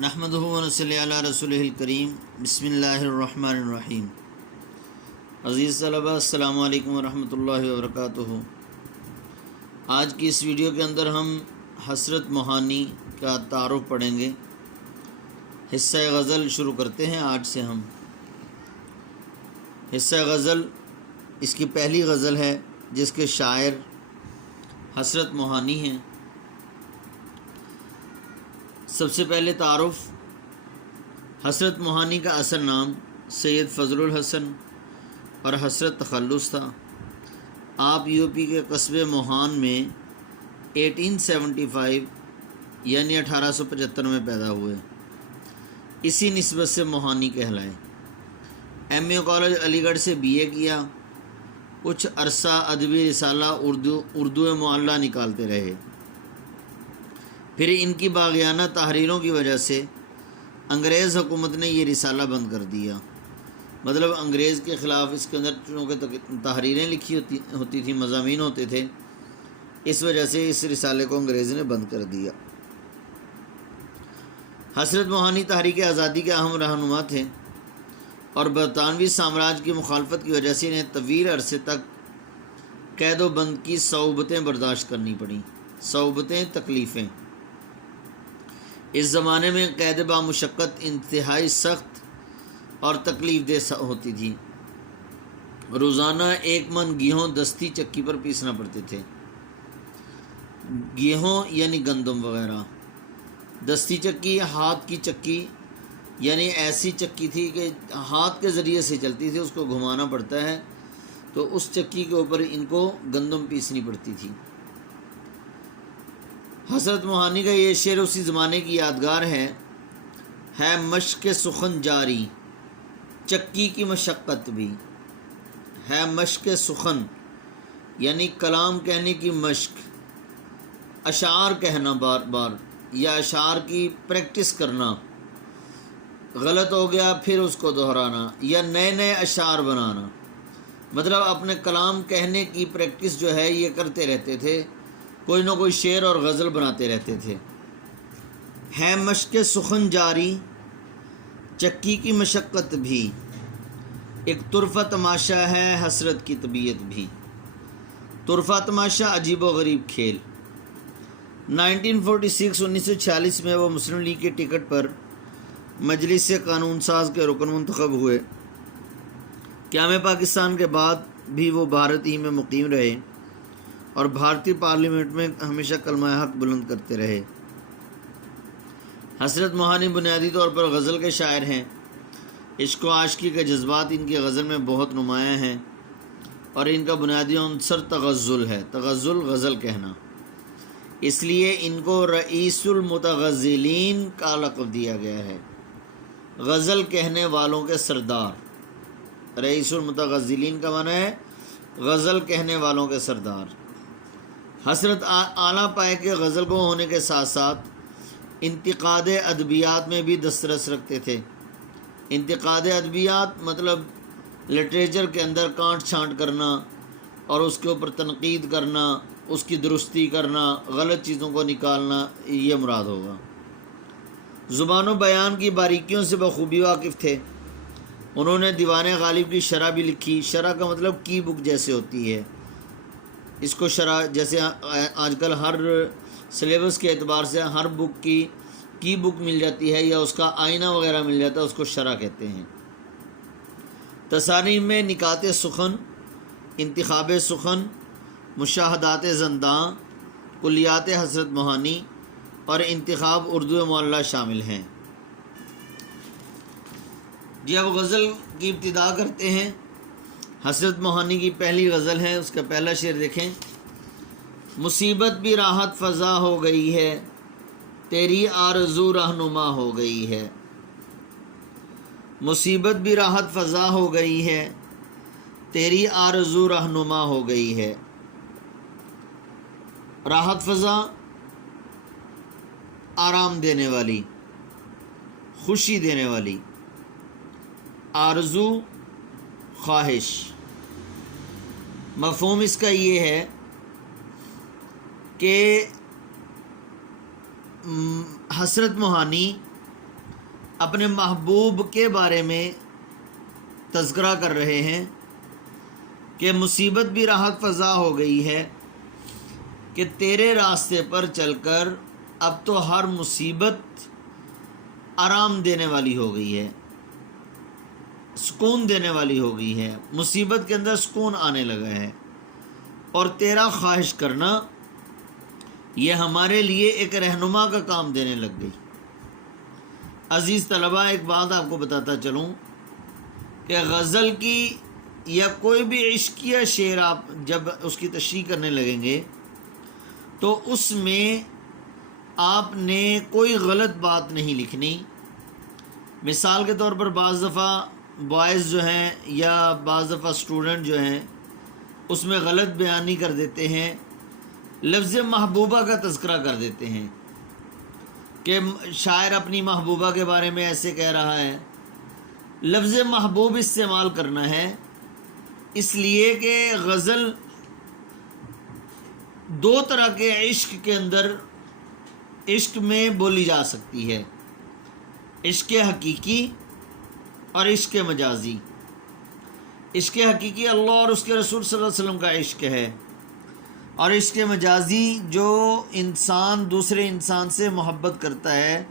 نحمدہ و نصلی علی رسولہ الکریم بسم اللہ الرحمن الرحیم۔ عزیز طلبہ السلام علیکم ورحمۃ اللہ وبرکاتہ۔ آج کی اس ویڈیو کے اندر ہم حسرت موہانی کا تعارف پڑھیں گے۔ حصہ غزل شروع کرتے ہیں آج سے ہم۔ حصہ غزل اس کی پہلی غزل ہے جس کے شاعر حسرت موہانی ہیں۔ سب سے پہلے تعارف، حسرت موہانی کا اصل نام سید فضل الحسن اور حسرت تخلص تھا۔ آپ یو پی کے قصبے موہان میں 1875 یعنی 1875 میں پیدا ہوئے۔ اسی نسبت سے موہانی کہلائے۔ ایم اے کالج علی گڑھ سے بی اے کیا۔ کچھ عرصہ ادبی رسالہ اردو معلیٰ نکالتے رہے۔ پھر ان کی باغیانہ تحریروں کی وجہ سے انگریز حکومت نے یہ رسالہ بند کر دیا۔ مطلب انگریز کے خلاف اس کے اندر چونکہ تحریریں لکھی ہوتی تھیں، مضامین ہوتے تھے، اس وجہ سے اس رسالے کو انگریز نے بند کر دیا۔ حسرت موہانی تحریک آزادی کے اہم رہنما تھے اور برطانوی سامراج کی مخالفت کی وجہ سے انہیں طویل عرصے تک قید و بند کی صعوبتیں برداشت کرنی پڑیں۔ صعوبتیں، تکلیفیں۔ اس زمانے میں قید بامشقت انتہائی سخت اور تکلیف دہ ہوتی تھی۔ روزانہ 1 من گیہوں دستی چکی پر پیسنا پڑتے تھے۔ گیہوں یعنی گندم وغیرہ۔ دستی چکی ہاتھ کی چکی یعنی ایسی چکی تھی کہ ہاتھ کے ذریعے سے چلتی تھی، اس کو گھمانا پڑتا ہے، تو اس چکی کے اوپر ان کو گندم پیسنی پڑتی تھی۔ حسرت موہانی کا یہ شعر اسی زمانے کی یادگار ہے مشق سخن جاری، چکی کی مشقت بھی ہے مشق سخن یعنی کلام کہنے کی مشق، اشعار کہنا بار بار یا اشعار کی پریکٹس کرنا، غلط ہو گیا پھر اس کو دہرانا یا نئے نئے اشعار بنانا، مطلب اپنے کلام کہنے کی پریکٹس جو ہے یہ کرتے رہتے تھے، کوئی نہ کوئی شعر اور غزل بناتے رہتے تھے۔ ہے مشق سخن جاری، چکی کی مشقت بھی، ایک طرفہ تماشا ہے حسرت کی طبیعت بھی۔ طرفہ تماشا عجیب و غریب کھیل۔ 1946 میں وہ مسلم لیگ کے ٹکٹ پر مجلس قانون ساز کے رکن منتخب ہوئے۔ قیام پاکستان کے بعد بھی وہ بھارت ہی میں مقیم رہے اور بھارتی پارلیمنٹ میں ہمیشہ کلمہ حق بلند کرتے رہے۔ حسرت موہانی بنیادی طور پر غزل کے شاعر ہیں۔ عشق و عاشقی کے جذبات ان کی غزل میں بہت نمایاں ہیں اور ان کا بنیادی عنصر تغزل ہے۔ تغزل، غزل کہنا۔ اس لیے ان کو رئیس المتغزلین کا لقب دیا گیا ہے، غزل کہنے والوں کے سردار۔ رئیس المتغزلین کا معنی ہے غزل کہنے والوں کے سردار۔ حسرت اعلیٰ پائے کے غزل گو ہونے کے ساتھ ساتھ انتقاد ادبیات میں بھی دسترس رکھتے تھے۔ انتقاد ادبیات مطلب لٹریچر کے اندر کانٹ چھانٹ کرنا اور اس کے اوپر تنقید کرنا، اس کی درستی کرنا، غلط چیزوں کو نکالنا، یہ مراد ہوگا۔ زبان و بیان کی باریکیوں سے بخوبی واقف تھے۔ انہوں نے دیوان غالب کی شرح بھی لکھی۔ شرح کا مطلب کی بک جیسے ہوتی ہے، اس کو شرح، جیسے آج کل ہر سلیبس کے اعتبار سے ہر بک کی بک مل جاتی ہے یا اس کا آئینہ وغیرہ مل جاتا ہے، اس کو شرح کہتے ہیں۔ تصانیف میں نکات سخن، انتخاب سخن، مشاہدات زنداں، کلیات حسرت موہانی اور انتخاب اردو معلیٰ شامل ہیں۔ جی اب غزل کی ابتدا کرتے ہیں۔ حسرت موہانی کی پہلی غزل ہے، اس کا پہلا شعر دیکھیں۔ مصیبت بھی راحت فضا ہو گئی ہے، تیری آرزو رہنما ہو گئی ہے۔ مصیبت بھی راحت فضا ہو گئی ہے، تیری آرزو رہنما ہو گئی ہے۔ راحت فضا آرام دینے والی، خوشی دینے والی، آرزو خواہش۔ مفہوم اس کا یہ ہے کہ حسرت موہانی اپنے محبوب کے بارے میں تذکرہ کر رہے ہیں کہ مصیبت بھی راحت فضا ہو گئی ہے، کہ تیرے راستے پر چل کر اب تو ہر مصیبت آرام دینے والی ہو گئی ہے، سکون دینے والی ہو گئی ہے، مصیبت کے اندر سکون آنے لگا ہے، اور تیرا خواہش کرنا یہ ہمارے لیے ایک رہنما کا کام دینے لگ گئی۔ عزیز طلباء، ایک بات آپ کو بتاتا چلوں کہ غزل کی یا کوئی بھی عشقیہ شعر آپ جب اس کی تشریح کرنے لگیں گے تو اس میں آپ نے کوئی غلط بات نہیں لکھنی۔ مثال کے طور پر بعض دفعہ بوائز جو ہیں یا بعض دفعہ اسٹوڈنٹ جو ہیں اس میں غلط بیانی کر دیتے ہیں، لفظ محبوبہ کا تذکرہ کر دیتے ہیں کہ شاعر اپنی محبوبہ کے بارے میں ایسے کہہ رہا ہے۔ لفظ محبوب استعمال کرنا ہے اس لیے کہ غزل دو طرح کے عشق کے اندر عشق میں بولی جا سکتی ہے، عشق حقیقی اور عشق مجازی۔ عشق حقیقی اللہ اور اس کے رسول صلی اللہ علیہ وسلم کا عشق ہے، اور عشق مجازی جو انسان دوسرے انسان سے محبت کرتا ہے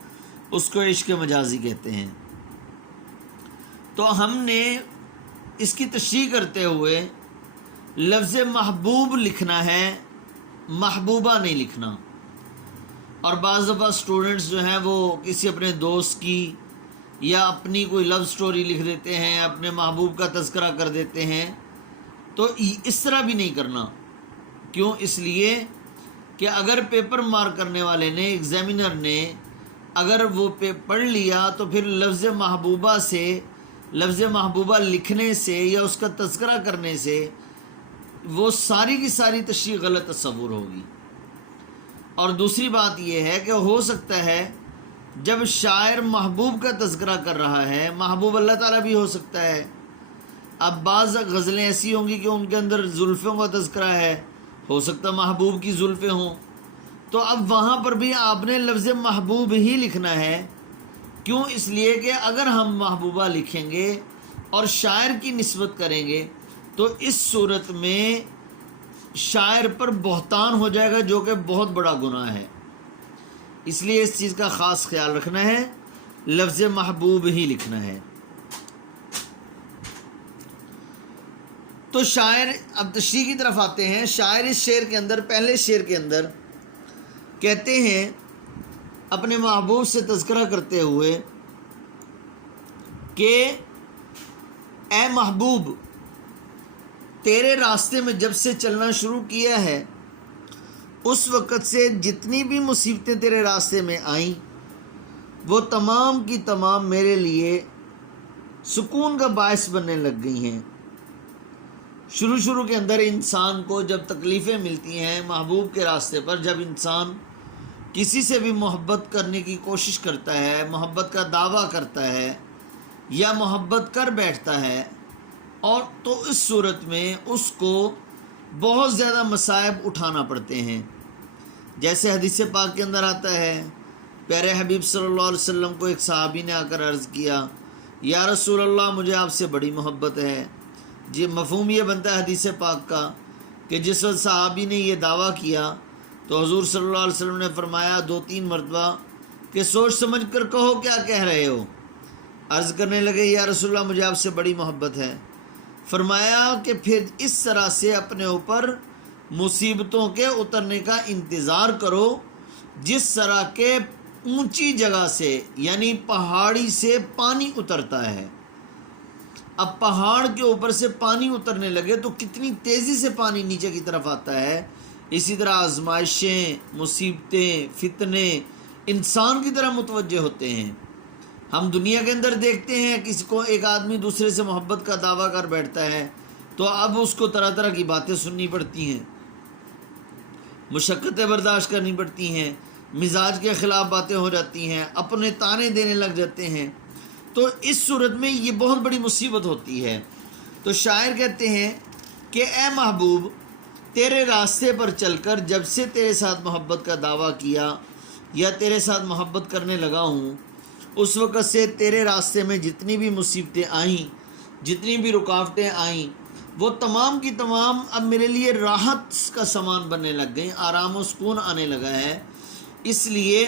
اس کو عشق مجازی کہتے ہیں۔ تو ہم نے اس کی تشریح کرتے ہوئے لفظ محبوب لکھنا ہے، محبوبہ نہیں لکھنا۔ اور بعض دفعہ اسٹوڈنٹس جو ہیں وہ کسی اپنے دوست کی یا اپنی کوئی لو سٹوری لکھ دیتے ہیں، اپنے محبوب کا تذکرہ کر دیتے ہیں، تو اس طرح بھی نہیں کرنا۔ کیوں؟ اس لیے کہ اگر پیپر مارک کرنے والے نے، ایگزامینر نے اگر وہ پڑھ لیا تو پھر لفظ محبوبہ سے، لفظ محبوبہ لکھنے سے یا اس کا تذکرہ کرنے سے وہ ساری کی ساری تشریح غلط تصور ہوگی۔ اور دوسری بات یہ ہے کہ ہو سکتا ہے جب شاعر محبوب کا تذکرہ کر رہا ہے، محبوب اللہ تعالیٰ بھی ہو سکتا ہے۔ اب بعض غزلیں ایسی ہوں گی کہ ان کے اندر زلفوں کا تذکرہ ہے، ہو سکتا محبوب کی زلفیں ہوں، تو اب وہاں پر بھی آپ نے لفظ محبوب ہی لکھنا ہے۔ کیوں؟ اس لیے کہ اگر ہم محبوبہ لکھیں گے اور شاعر کی نسبت کریں گے تو اس صورت میں شاعر پر بہتان ہو جائے گا، جو کہ بہت بڑا گناہ ہے۔ اس لیے اس چیز کا خاص خیال رکھنا ہے، لفظ محبوب ہی لکھنا ہے۔ تو شاعر، اب تشریح کی طرف آتے ہیں، شاعر اس شعر کے اندر، پہلے شعر کے اندر کہتے ہیں اپنے محبوب سے تذکرہ کرتے ہوئے کہ اے محبوب، تیرے راستے میں جب سے چلنا شروع کیا ہے اس وقت سے جتنی بھی مصیبتیں تیرے راستے میں آئیں وہ تمام کی تمام میرے لیے سکون کا باعث بننے لگ گئی ہیں۔ شروع کے اندر انسان کو جب تکلیفیں ملتی ہیں محبوب کے راستے پر، جب انسان کسی سے بھی محبت کرنے کی کوشش کرتا ہے، محبت کا دعویٰ کرتا ہے یا محبت کر بیٹھتا ہے، اور تو اس صورت میں اس کو بہت زیادہ مصائب اٹھانا پڑتے ہیں۔ جیسے حدیث پاک کے اندر آتا ہے، پیارے حبیب صلی اللہ علیہ وسلم کو ایک صحابی نے آ کر عرض کیا، یا رسول اللہ مجھے آپ سے بڑی محبت ہے۔ جی مفہوم یہ بنتا ہے حدیث پاک کا کہ جس وقت صحابی نے یہ دعویٰ کیا تو حضور صلی اللہ علیہ وسلم نے فرمایا 2-3 مرتبہ کہ سوچ سمجھ کر کہو کیا کہہ رہے ہو۔ عرض کرنے لگے، یا رسول اللہ مجھے آپ سے بڑی محبت ہے۔ فرمایا کہ پھر اس طرح سے اپنے اوپر مصیبتوں کے اترنے کا انتظار کرو جس طرح کے اونچی جگہ سے، یعنی پہاڑی سے پانی اترتا ہے۔ اب پہاڑ کے اوپر سے پانی اترنے لگے تو کتنی تیزی سے پانی نیچے کی طرف آتا ہے، اسی طرح آزمائشیں، مصیبتیں، فتنے انسان کی طرح متوجہ ہوتے ہیں۔ ہم دنیا کے اندر دیکھتے ہیں کسی کو، ایک آدمی دوسرے سے محبت کا دعویٰ کر بیٹھتا ہے تو اب اس کو طرح طرح کی باتیں سننی پڑتی ہیں، مشقتیں برداشت کرنی پڑتی ہیں، مزاج کے خلاف باتیں ہو جاتی ہیں، اپنے طعنے دینے لگ جاتے ہیں۔ تو اس صورت میں یہ بہت بڑی مصیبت ہوتی ہے۔ تو شاعر کہتے ہیں کہ اے محبوب، تیرے راستے پر چل کر جب سے تیرے ساتھ محبت کا دعویٰ کیا یا تیرے ساتھ محبت کرنے لگا ہوں، اس وقت سے تیرے راستے میں جتنی بھی مصیبتیں آئیں، جتنی بھی رکاوٹیں آئیں، وہ تمام کی تمام اب میرے لیے راحت کا سامان بننے لگ گئیں، آرام و سکون آنے لگا ہے، اس لیے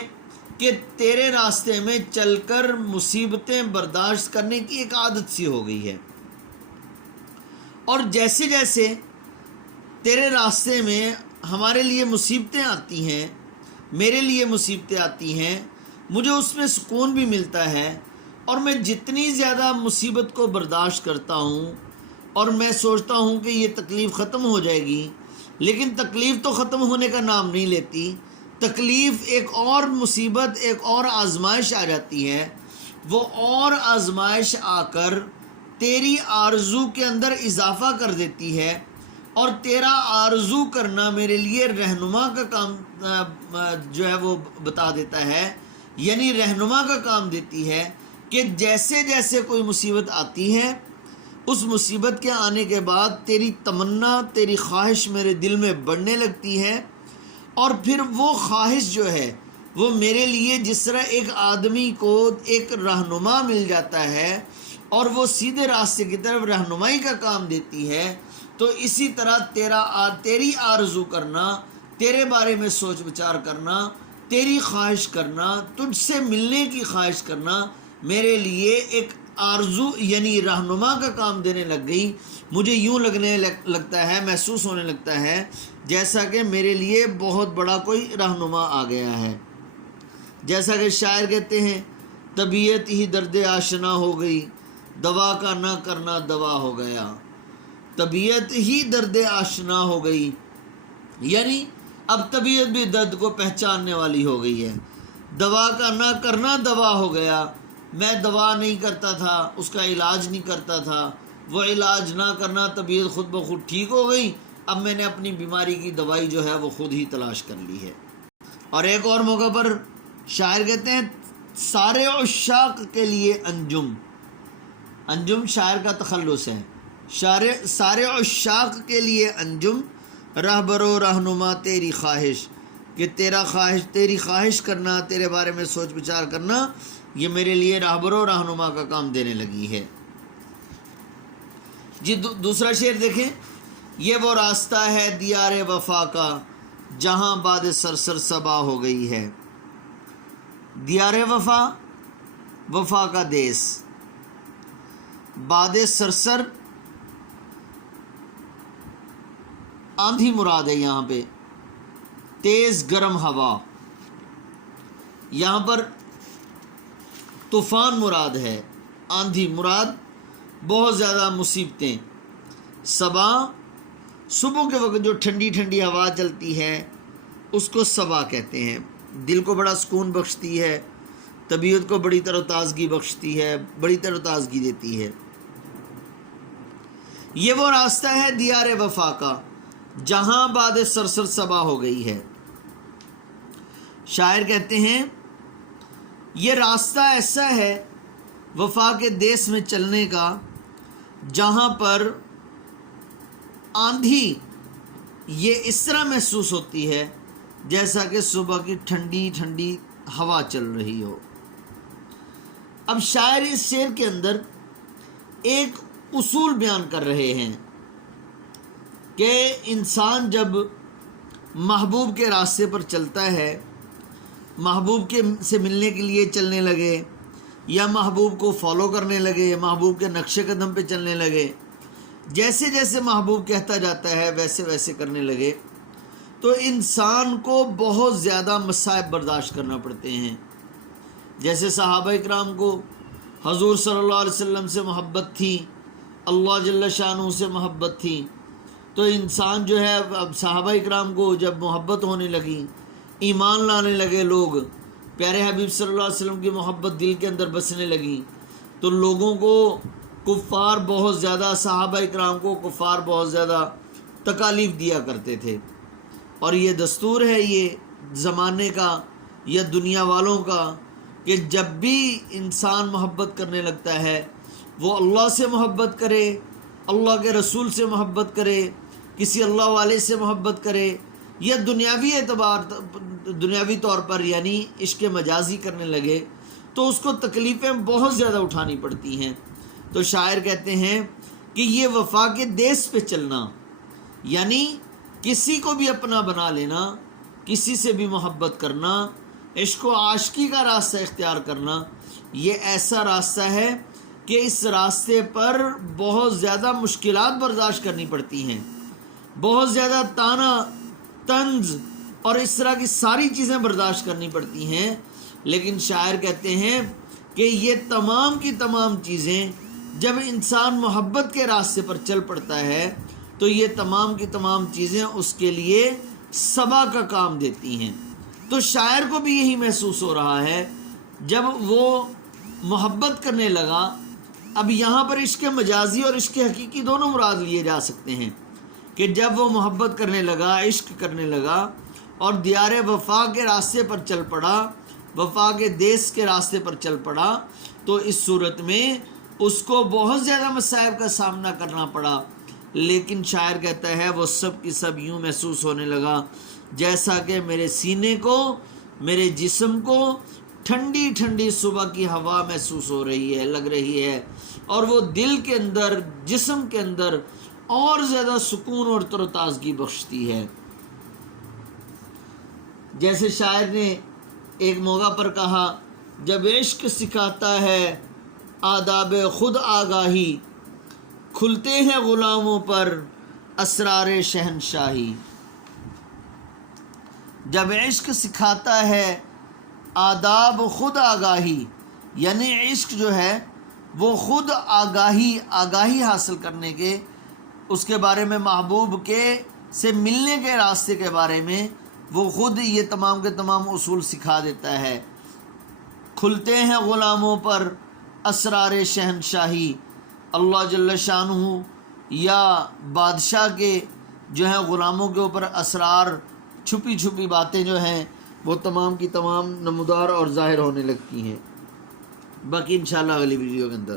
کہ تیرے راستے میں چل کر مصیبتیں برداشت کرنے کی ایک عادت سی ہو گئی ہے۔ اور جیسے جیسے تیرے راستے میں ہمارے لیے مصیبتیں آتی ہیں، میرے لیے مصیبتیں آتی ہیں، مجھے اس میں سکون بھی ملتا ہے، اور میں جتنی زیادہ مصیبت کو برداشت کرتا ہوں اور میں سوچتا ہوں کہ یہ تکلیف ختم ہو جائے گی، لیکن تکلیف تو ختم ہونے کا نام نہیں لیتی، تکلیف ایک اور مصیبت، ایک اور آزمائش آ جاتی ہے، وہ اور آزمائش آ کر تیری آرزو کے اندر اضافہ کر دیتی ہے، اور تیرا آرزو کرنا میرے لیے رہنما کا کام جو ہے وہ بتا دیتا ہے، یعنی رہنما کا کام دیتی ہے کہ جیسے جیسے کوئی مصیبت آتی ہے، اس مصیبت کے آنے کے بعد تیری تمنا، تیری خواہش میرے دل میں بڑھنے لگتی ہے، اور پھر وہ خواہش جو ہے وہ میرے لیے جس طرح ایک آدمی کو ایک رہنما مل جاتا ہے اور وہ سیدھے راستے کی طرف رہنمائی کا کام دیتی ہے، تو اسی طرح تیری آرزو کرنا، تیرے بارے میں سوچ بچار کرنا، تیری خواہش کرنا، تجھ سے ملنے کی خواہش کرنا میرے لیے ایک آرزو یعنی رہنما کا کام دینے لگ گئی۔ مجھے یوں لگنے لگتا ہے، محسوس ہونے لگتا ہے جیسا کہ میرے لیے بہت بڑا کوئی رہنما آ گیا ہے۔ جیسا کہ شاعر کہتے ہیں، طبیعت ہی درد آشنا ہو گئی، دوا کا نہ کرنا دوا ہو گیا۔ طبیعت ہی درد آشنا ہو گئی، یعنی اب طبیعت بھی درد کو پہچاننے والی ہو گئی ہے۔ دوا کا نہ کرنا دوا ہو گیا، میں دوا نہیں کرتا تھا، اس کا علاج نہیں کرتا تھا، وہ علاج نہ کرنا، طبیعت خود بخود ٹھیک ہو گئی، اب میں نے اپنی بیماری کی دوائی جو ہے وہ خود ہی تلاش کر لی ہے۔ اور ایک اور موقع پر شاعر کہتے ہیں، سارے عشاق کے لیے انجم، انجم شاعر کا تخلص ہے، سارے عشاق کے لیے انجم، رہبر و رہنما تیری خواہش، کہ تیری خواہش کرنا، تیرے بارے میں سوچ بچار کرنا، یہ میرے لیے رہبر و رہنما کا کام دینے لگی ہے۔ جی دوسرا شعر دیکھیں، یہ وہ راستہ ہے دیار وفا کا، جہاں باد سرسر صبا ہو گئی ہے۔ دیار وفا، وفا کا دیس، باد سرسر آندھی مراد ہے، یہاں پہ تیز گرم ہوا، یہاں پر طوفان مراد ہے، آندھی مراد بہت زیادہ مصیبتیں۔ صبا، صبح کے وقت جو ٹھنڈی ٹھنڈی ہوا چلتی ہے اس کو صبا کہتے ہیں، دل کو بڑا سکون بخشتی ہے، طبیعت کو بڑی تر و تازگی بخشتی ہے، بڑی تر و تازگی دیتی ہے۔ یہ وہ راستہ ہے دیار وفا کا، جہاں باد سرسر صبا ہو گئی ہے۔ شاعر کہتے ہیں، یہ راستہ ایسا ہے وفا کے دیس میں چلنے کا، جہاں پر آندھی یہ اس طرح محسوس ہوتی ہے جیسا کہ صبح کی ٹھنڈی ٹھنڈی ہوا چل رہی ہو۔ اب شاعر اس شعر کے اندر ایک اصول بیان کر رہے ہیں کہ انسان جب محبوب کے راستے پر چلتا ہے، محبوب سے ملنے کے لیے چلنے لگے، یا محبوب کو فالو کرنے لگے، محبوب کے نقش قدم پہ چلنے لگے، جیسے جیسے محبوب کہتا جاتا ہے ویسے ویسے کرنے لگے، تو انسان کو بہت زیادہ مصائب برداشت کرنا پڑتے ہیں۔ جیسے صحابہ اکرام کو حضور صلی اللہ علیہ وسلم سے محبت تھی، اللہ جل شانہ سے محبت تھی، تو انسان جو ہے اب صحابہ اکرام کو جب محبت ہونے لگی، ایمان لانے لگے لوگ، پیارے حبیب صلی اللہ علیہ وسلم کی محبت دل کے اندر بسنے لگی، تو لوگوں کو کفار بہت زیادہ، صحابہ اکرام کو کفار بہت زیادہ تکالیف دیا کرتے تھے، اور یہ دستور ہے یہ زمانے کا یا دنیا والوں کا کہ جب بھی انسان محبت کرنے لگتا ہے وہ اللہ سے محبت کرے، اللہ کے رسول سے محبت کرے، کسی اللہ والے سے محبت کرے، یا دنیاوی طور پر یعنی عشق مجازی کرنے لگے تو اس کو تکلیفیں بہت زیادہ اٹھانی پڑتی ہیں۔ تو شاعر کہتے ہیں کہ یہ وفا کے دیس پہ چلنا، یعنی کسی کو بھی اپنا بنا لینا، کسی سے بھی محبت کرنا، عشق و عاشقی کا راستہ اختیار کرنا، یہ ایسا راستہ ہے کہ اس راستے پر بہت زیادہ مشکلات برداشت کرنی پڑتی ہیں، بہت زیادہ طعنہ طنز اور اس طرح کی ساری چیزیں برداشت کرنی پڑتی ہیں۔ لیکن شاعر کہتے ہیں کہ یہ تمام کی تمام چیزیں جب انسان محبت کے راستے پر چل پڑتا ہے تو یہ تمام کی تمام چیزیں اس کے لیے صبا کا کام دیتی ہیں۔ تو شاعر کو بھی یہی محسوس ہو رہا ہے جب وہ محبت کرنے لگا۔ اب یہاں پر عشق مجازی اور عشق حقیقی دونوں مراد لیے جا سکتے ہیں کہ جب وہ محبت کرنے لگا، عشق کرنے لگا اور دیار وفا کے راستے پر چل پڑا، وفا کے دیس کے راستے پر چل پڑا، تو اس صورت میں اس کو بہت زیادہ مصائب کا سامنا کرنا پڑا۔ لیکن شاعر کہتا ہے وہ سب کی سب یوں محسوس ہونے لگا جیسا کہ میرے سینے کو، میرے جسم کو ٹھنڈی ٹھنڈی صبح کی ہوا محسوس ہو رہی ہے، لگ رہی ہے، اور وہ دل کے اندر، جسم کے اندر اور زیادہ سکون اور تر و تازگی بخشتی ہے۔ جیسے شاعر نے ایک موقع پر کہا، جب عشق سکھاتا ہے آداب خود آگاہی، کھلتے ہیں غلاموں پر اسرار شہنشاہی۔ جب عشق سکھاتا ہے آداب خود آگاہی، یعنی عشق جو ہے وہ خود آگاہی حاصل کرنے کے، اس کے بارے میں، محبوب کے سے ملنے کے راستے کے بارے میں وہ خود یہ تمام کے تمام اصول سکھا دیتا ہے۔ کھلتے ہیں غلاموں پر اسرار شہنشاہی، اللہ جل شانہ یا بادشاہ کے جو ہیں غلاموں کے اوپر اسرار، چھپی چھپی باتیں جو ہیں وہ تمام کی تمام نمودار اور ظاہر ہونے لگتی ہیں۔ باقی انشاءاللہ اگلی ویڈیو کے اندر